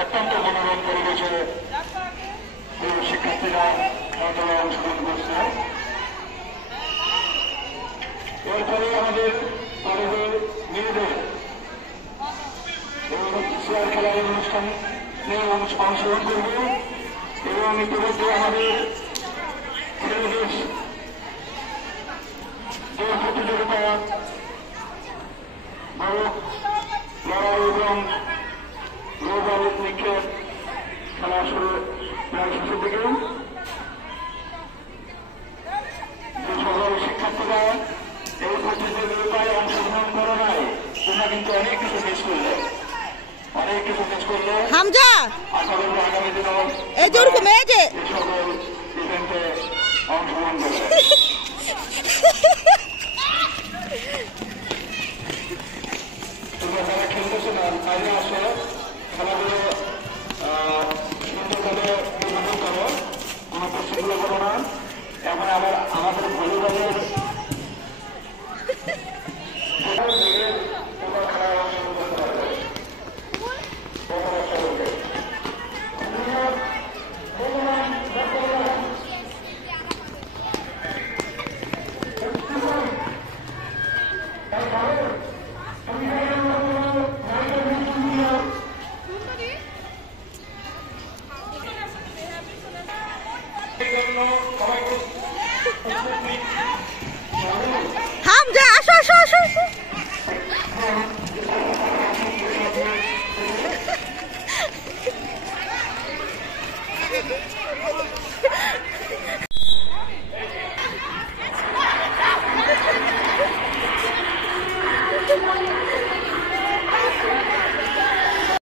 অত্যন্ত মনোরম পরিবেশে শিক্ষার্থীরা খেলাধুলায় অংশগ্রহণ করছে। এরপরে আমাদের কলেজের মেয়েদের চেয়ার খেলার অনুষ্ঠানে অংশগ্রহণ করব এবং ইতিমধ্যে আমাদের ছেলেদের যে প্রতিযোগিতা লড়াই এবং গ্লোবাল নিক্ষেপ খেলা শুরু প্রায় শেষের দিকে। যে সকল শিক্ষার্থীরা এই প্রতিযোগিতায় অংশগ্রহণ করে নাই তোমরা কিন্তু অনেক কিছু মিস করলে হামজা আশা করবো আগামী দিনেও এই যে ওরকম এই যে সকল ইভেন্টে অংশগ্রহণ করবে। তোমরা যারা খেলতেছো না বাইরে আসো, খেলাধুলো সুন্দরভাবে উপভোগ করো, কোনো প্রশ্নগুলো করো না। এখন আবার আমাদের ভলিবলের